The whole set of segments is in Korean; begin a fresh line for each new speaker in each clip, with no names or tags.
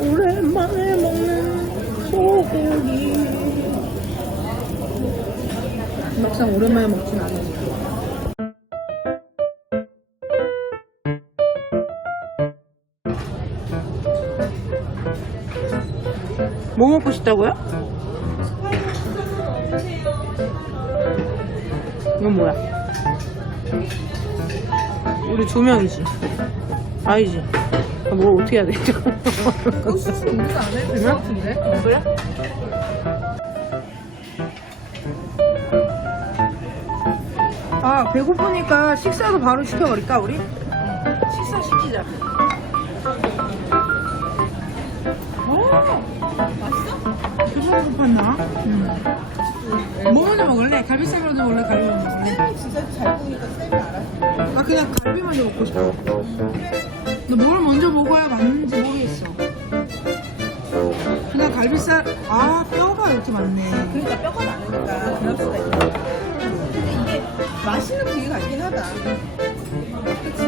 오랜만에 먹는 소고기. 막상 오랜만에 먹진 않아. 뭐 먹고 싶다고요? 이건 뭐야? 우리 두 명이지. 아니지. 아, 뭘 어떻게 해야 돼?
그거 수술 음식 안 해도 될것 같은데?
그래? 아 배고프니까 식사도 바로 시켜버릴까 우리? 식사 시키자.
맛있어?
그거 급했나? 응. 뭐 먼저 먹을래? 갈비살 먼저 먹을래? 갈비
진짜 잘 보니까 쌤이 알았어.
나 그냥 갈비 먼저 먹고 싶어. 근데 뭘 먼저 먹어야 맞는지 모르겠어. 그냥 갈비살, 아, 뼈가 이렇게 많네.
그러니까 뼈가 많으니까 그럴 수가 있어. 근데 이게 맛있는 부위 같긴 하다. 그치?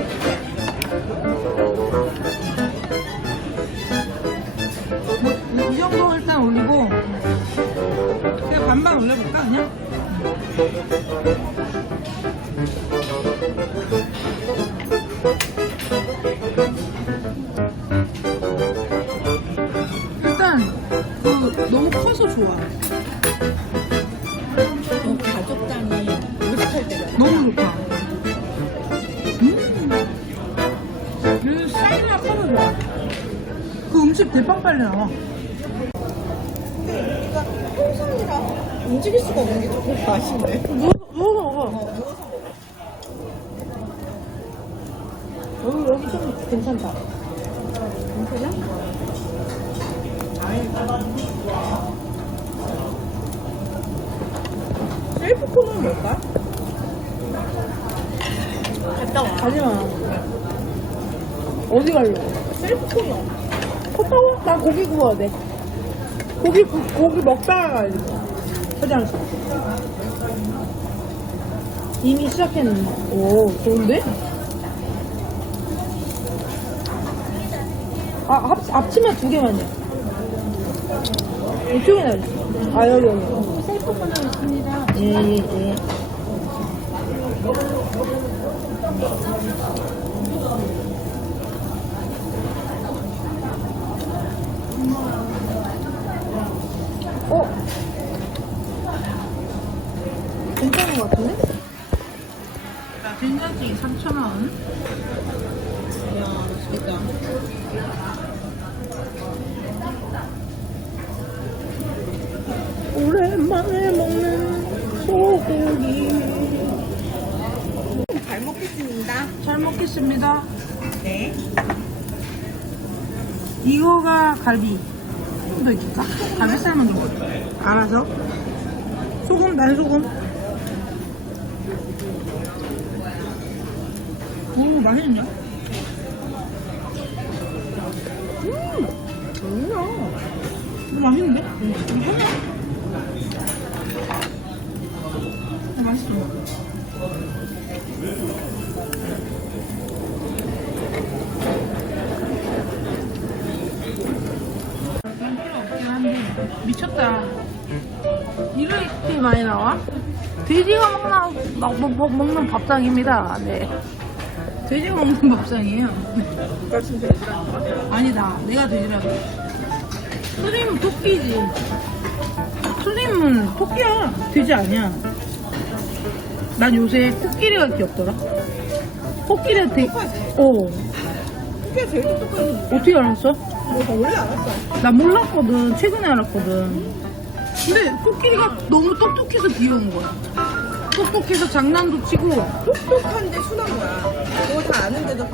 뭐, 이 정도 일단 올리고, 그냥 반반 올려볼까, 그냥? 음식 대빵 빨리 나와.
근데 우리가 평상이라 움직일 수가 없는 게 조금 아쉽네.
누워서, 누워서 먹어.
어, 누워서 먹어.
여기, 여기 좀 괜찮다. 괜찮아?
셀프 코너는 뭘까?
갔다 와. 가지마. 어디 가려고?
셀프 코너.
컸다고? 나 고기 구워야 돼. 고기, 구, 고기 먹다가 가야지. 화장실. 이미 시작했는데. 오, 좋은데? 아, 합, 합치면 두 개만요. 이쪽에 놔주세 아, 여기, 여기.
셀프 코너 있습니다.
예, 예, 예. 어? 괜찮은 것 같은데? 자, 된장찌개 3,000원.
이야, 맛있겠다.
오랜만에 먹는 소고기.
잘 먹겠습니다.
잘 먹겠습니다.
네.
이거가 갈비. 좀더 익힐까? 갈비살 먼저 먹어. 알아서. 소금, 난 소금. 오, 맛있는데? 음!
뭐야?
이거 맛있는데? 하냐? 어, 맛있어. 필요 없긴 한데 미쳤다. 이렇게 많이 나와? 돼지가 먹나, 먹, 먹, 먹- 먹는 밥상입니다. 네. 돼지가 먹는 밥상이에요.
돼지라는 거야?
아니다. 내가 돼지라고. 선생님은 토끼지. 선생님은 토끼야. 돼지 아니야. 난 요새 코끼리가 귀엽더라. 코끼리가 되게, 어.
그게 제일 똑똑한
어떻게 알았어?
뭐 원래 알았어.
나 몰랐거든. 최근에 알았거든. 근데 코끼리가 너무 똑똑해서 귀여운 거야. 똑똑해서 장난도 치고
똑똑한데 순한 거야. 그거 다 아는데도